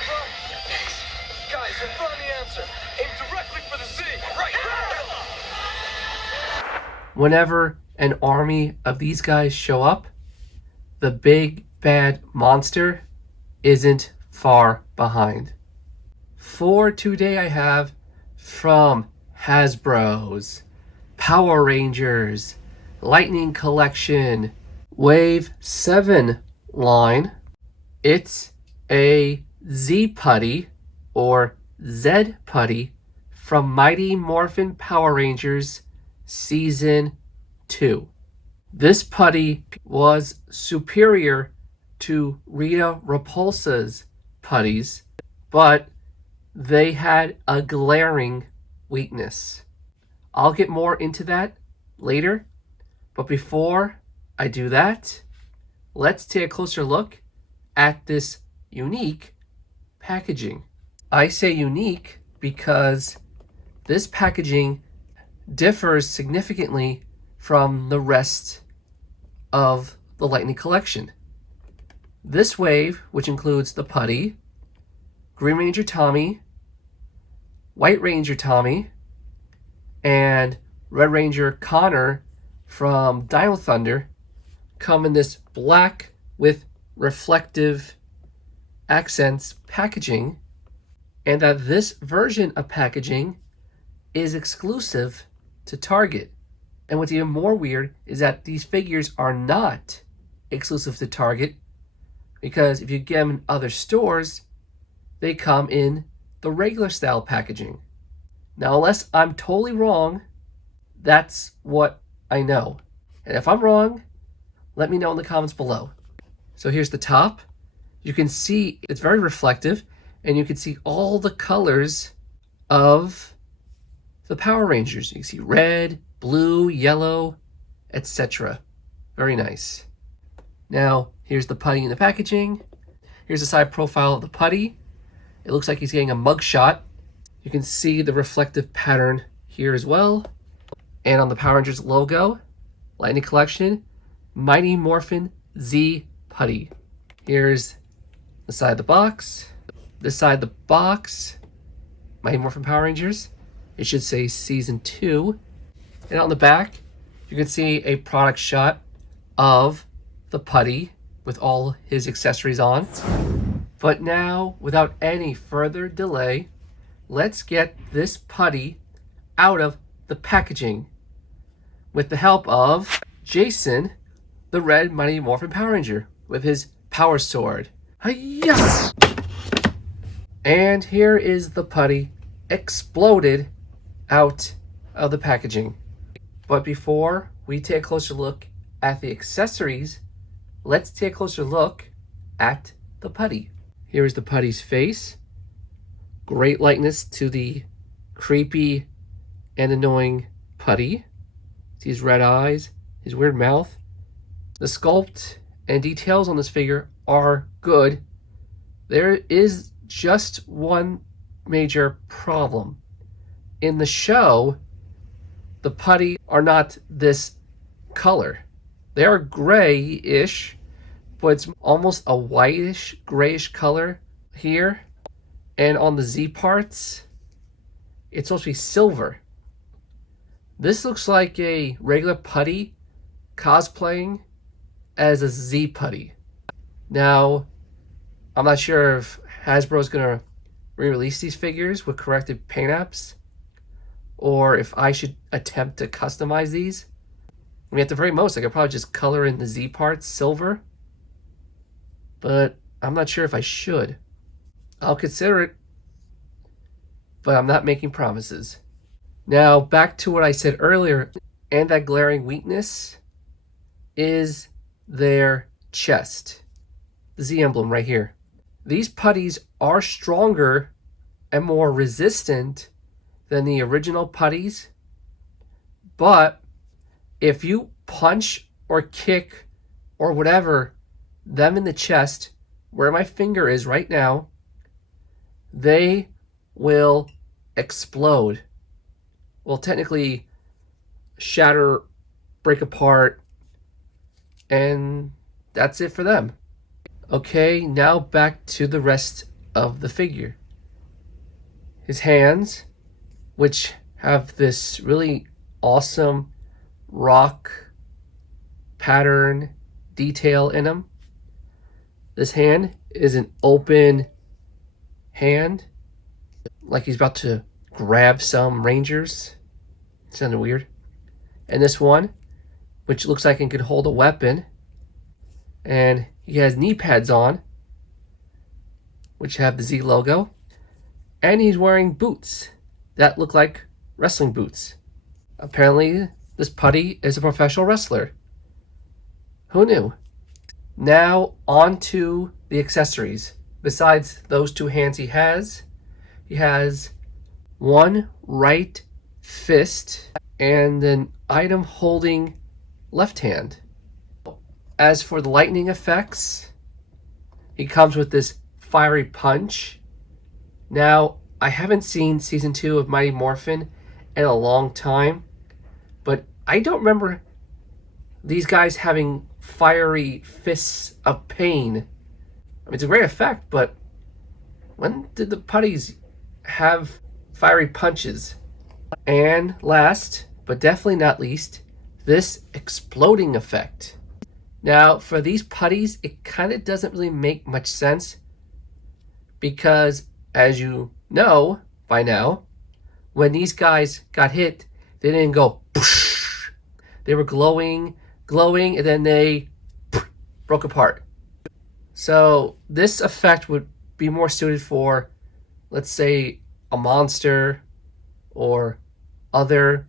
hands up. Guys, in front of the answer. Aim directly for the Z. Right. Whenever an army of these guys show up, the big bad monster isn't far behind. For today I have from Hasbro's Power Rangers Lightning Collection Wave 7 line. It's a Z Putty or Zedd Putty from Mighty Morphin Power Rangers Season 2. This putty was superior to Rita Repulsa's putties, but they had a glaring weakness. I'll get more into that later, but before I do that, let's take a closer look at this unique packaging. I say unique because this packaging differs significantly from the rest of the Lightning Collection. This wave, which includes the Putty, Green Ranger Tommy, White Ranger Tommy, and Red Ranger Connor from Dino Thunder, come in this black with reflective accents packaging, and that this version of packaging is exclusive to Target. And what's even more weird is that these figures are not exclusive to Target, because if you get them in other stores, they come in the regular style packaging. Now, unless I'm totally wrong, that's what I know. And if I'm wrong, let me know in the comments below. So here's the top. You can see it's very reflective, and you can see all the colors of the Power Rangers. You can see red, blue, yellow, etc. Very nice. Now, here's the putty in the packaging. Here's the side profile of the putty. It looks like he's getting a mug shot. You can see the reflective pattern here as well. And on the Power Rangers logo, Lightning Collection, Mighty Morphin Z Putty. Here's the side of the box. This side of the box, Mighty Morphin Power Rangers. It should say Season 2. And on the back, you can see a product shot of the putty with all his accessories on. But now, without any further delay, let's get this putty out of the packaging with the help of Jason, the red Mighty Morphin Power Ranger, with his power sword. Hi-ya! And here is the putty exploded out of the packaging. But before we take a closer look at the accessories, let's take a closer look at the putty. Here is the putty's face. Great likeness to the creepy and annoying putty. See his red eyes, his weird mouth. The sculpt and details on this figure are good. There is just one major problem. In the show, the putty are not this color. They are grayish, but it's almost a whitish, grayish color here. And on the Z parts, it's supposed to be silver. This looks like a regular putty cosplaying as a Z putty. Now, I'm not sure if Hasbro is going to re-release these figures with corrected paint apps, or if I should attempt to customize these. I mean, at the very most, I could probably just color in the Z parts silver, but I'm not sure if I should. I'll consider it, but I'm not making promises. Now, back to what I said earlier, and that glaring weakness is their chest. The Z emblem right here. These putties are stronger and more resistant than the original putties, but if you punch or kick or whatever them in the chest, where my finger is right now, they will explode. Well, technically shatter, break apart, and that's it for them. Okay, now back to the rest of the figure. His hands, which have this really awesome rock pattern detail in them. This hand is an open hand, like he's about to grab some rangers. Sounded weird. And this one, which looks like it could hold a weapon. And he has knee pads on, which have the Z logo. And he's wearing boots that look like wrestling boots. Apparently, this Putty is a professional wrestler. Who knew? Now, on to the accessories. Besides those two hands he has one right fist and an item holding left hand. As for the lightning effects, he comes with this fiery punch. Now, I haven't seen season 2 of Mighty Morphin in a long time, but I don't remember these guys having fiery fists of pain. I mean, it's a great effect, but when did the Putties have fiery punches? And last, but definitely not least, this exploding effect. Now, for these Putties, it kind of doesn't really make much sense because, as you know by now, when these guys got hit, they didn't go poosh. They were glowing, and then they broke apart. So this effect would be more suited for, let's say, a monster or other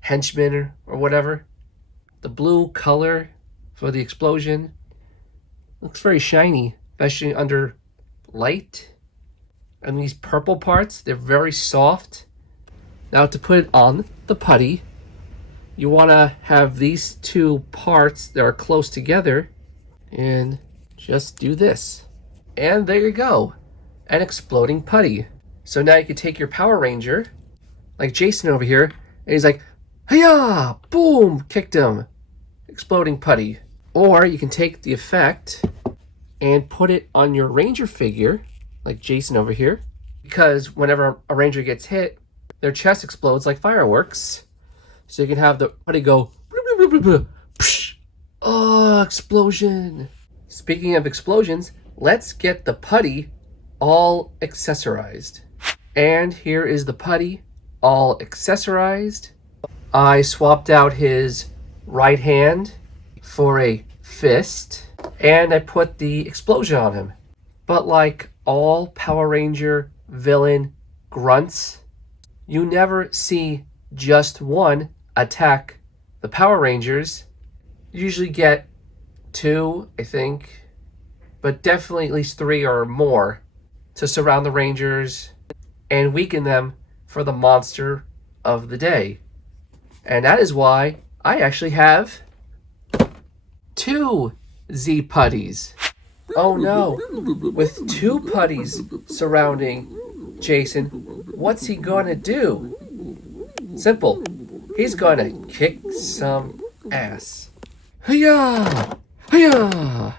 henchmen or whatever. The blue color for the explosion looks very shiny, especially under light. And these purple parts, they're very soft. Now to put it on the Putty, you want to have these two parts that are close together and just do this. And there you go, an exploding Putty. So now you can take your Power Ranger, like Jason over here, and he's like, hiya, boom, kicked him. Exploding Putty. Or you can take the effect and put it on your Ranger figure, like Jason over here, because whenever a Ranger gets hit, their chest explodes like fireworks. So you can have the Putty go, oh, explosion. Speaking of explosions, let's get the Putty all accessorized. And here is the Putty all accessorized. I swapped out his right hand for a fist, and I put the explosion on him. But like all Power Ranger villain grunts, you never see just one attack the Power Rangers. You usually get two, I think, but definitely at least three or more to surround the Rangers and weaken them for the monster of the day. And that is why I actually have two Z Putties. Oh no, with two Putties surrounding Jason, what's he gonna do? Simple, he's gonna kick some ass. Hiya! Hiya!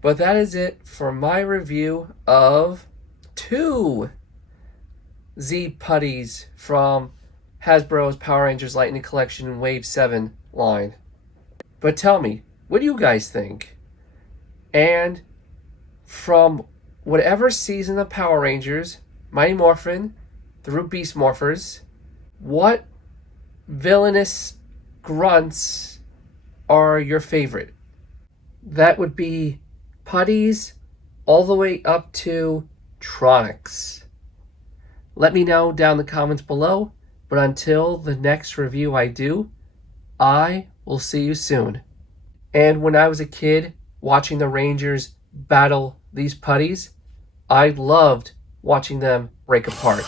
But that is it for my review of two Z Putties from Hasbro's Power Rangers Lightning Collection Wave 7 line. But tell me, what do you guys think? And from whatever season of Power Rangers, Mighty Morphin through Beast Morphers, what villainous grunts are your favorite? That would be Putties all the way up to Tronics. Let me know down in the comments below, but until the next review I do, I will see you soon. And when I was a kid watching the Rangers battle these Putties, I loved watching them break apart.